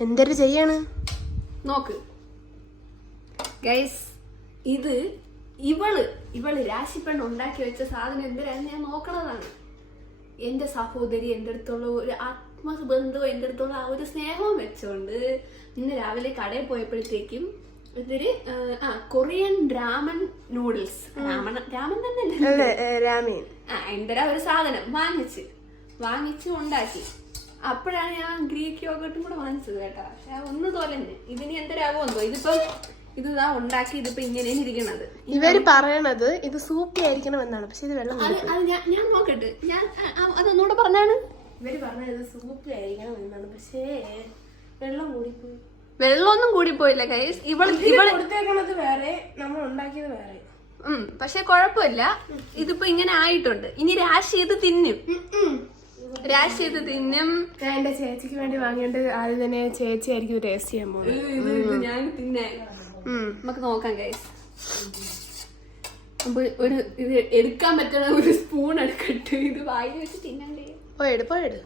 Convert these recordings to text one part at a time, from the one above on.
എന്തൊരു ചെയ്യാണ്? നോക്ക്. ഗൈസ് ഇത് ഇവൾ ഇവൾ രാശിപ്പെണ്ണ് ഉണ്ടാക്കി വെച്ച സാധനം എന്തിനാണ് ഞാൻ നോക്കണതാണ്? എന്റെ സഹോദരി എന്റെ അടുത്തുള്ള ഒരു ആത്മബന്ധവും എന്റെ അടുത്തുള്ള ആ ഒരു സ്നേഹവും വെച്ചുകൊണ്ട് ഇന്ന് രാവിലെ കടയിൽ പോയപ്പോഴത്തേക്കും ഇതൊരു ആ Korean ramen noodles ramen ramen തന്നെ രാമീൻ ആ എന്തരാ ഒരു സാധനം? വാങ്ങിച്ച്. വാങ്ങിച്ച് ഉണ്ടാക്കി. അപ്പോഴാണ് ഞാൻ ഗ്രീക്ക് യോഗട്ടും കൂടെ വാങ്ങിച്ചത് കേട്ടോ. പക്ഷെ ഒന്ന് തോലന്നെ ഇതിന് എന്തരാവോ എന്തോ. ഇതിപ്പം ഇത് ഇതാ ഉണ്ടാക്കി ഇതിപ്പോ ഇങ്ങനെ ഇരിക്കണത്. ഇവർ പറയണത് ഇത് സൂപ്പി ആയിരിക്കണം എന്നാണ്. പക്ഷെ ഇത് വെള്ളം അത് അത് ഞാൻ ഞാൻ നോക്കട്ടെ. ഞാൻ അതൊന്നുകൂടെ പറഞ്ഞാണ്? ഇവർ പറഞ്ഞത് ഇത് സൂപ്പി ആയിരിക്കണം എന്നാണ്. പക്ഷേ വെള്ളം കൂടിപ്പോയി വെള്ളമൊന്നും കൂടി പോയില്ല കൈസ് ഇവൾ ഇവൾ കൊടുത്തേക്കണത് വേറെ നമ്മൾ ഉണ്ടാക്കിയത് വേറെ. ഉം. പക്ഷെ കുഴപ്പമില്ല. ഇതിപ്പോ ഇങ്ങനെ ആയിട്ടുണ്ട്. ഇനി രാശി ഇത് തിന്നും. രാശി ഇത് തിന്നും. എന്റെ ചേച്ചിക്ക് വേണ്ടി വാങ്ങിയിട്ട് ആദ്യം തന്നെ ചേച്ചി ആയിരിക്കും ടേസ്റ്റ് ചെയ്യാൻ പോകുന്നത് ഞാൻ തിന്നാൻ നമുക്ക് നോക്കാം ഗൈസ് അപ്പൊ ഒരു ഇത് എടുക്കാൻ പറ്റണ ഒരു സ്പൂൺ എടുക്കട്ടെ. ഇത് വായിൽ വെച്ച് തിന്നണ്ടേ? ഓ എടു എടു.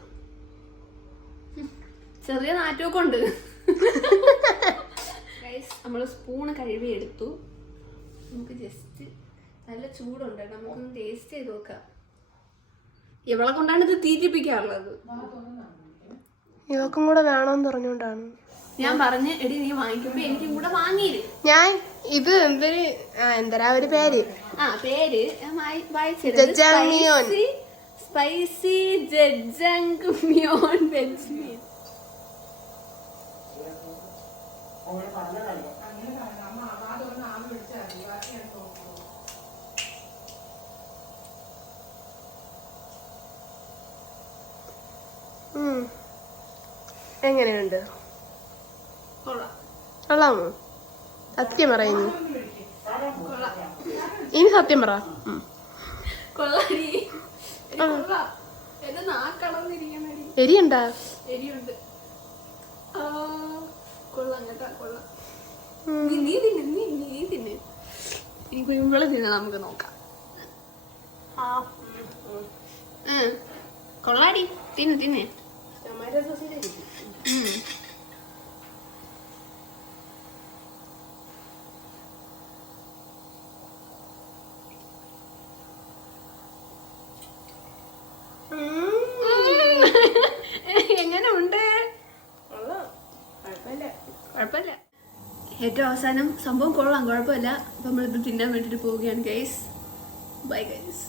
ചെറിയ നാറ്റമൊക്കെ ഉണ്ട്. നമ്മൾ നമ്മൾ സ്പൂണ് കഴുകി എടുത്തു. നമുക്ക് ജസ്റ്റ് നല്ല ചൂടുണ്ട്. നമുക്കൊന്ന് ടേസ്റ്റ് ചെയ്ത് നോക്കാം. ഇവളെ കൊണ്ടാണ് ഇത് തീറ്റിപ്പിക്കാറുള്ളത് ഇവക്കും കൂടെ വേണമെന്ന് പറഞ്ഞുകൊണ്ടാണ് ഞാൻ പറഞ്ഞ് എടി നീ വാങ്ങിക്കുമ്പോ എനിക്കും കൂടെ വാങ്ങിയില്ല ഞാൻ ഇത് എന്തൊരു എന്തരാ ഒരു പേര് ആ പേര് ഞാൻ വായി- വായിച്ചിരുന്നു. Jajangmyeon. Spicy- spicy jajangmyeon veg meal എങ്ങനെയുണ്ട്? കൊള്ളാം. കൊള്ളാമോ സത്യം പറ ഇനി. ഇനി സത്യം പറ. എരിയുണ്ടാ? എരിയുണ്ട്. ആ, കൊള്ളാം കേട്ടാ കൊള്ളാം. നീ നീ തിന്ന് നീ നീ തിന്ന്. ഇനി കുരുമുളക് തിന്ന നമുക്ക് നോക്കാം. കൊള്ളാടി. തിന്ന് തിന്ന്. എങ്ങനെ ഉണ്ട് കുഴപ്പമില്ല. ഏറ്റവും അവസാനം സംഭവം കൊള്ളാം കുഴപ്പമില്ല. അപ്പം നമ്മളിത് തിന്നാൻ വേണ്ടിട്ട് പോവുകയാണ് ഗൈസ് ബൈ ഗൈസ്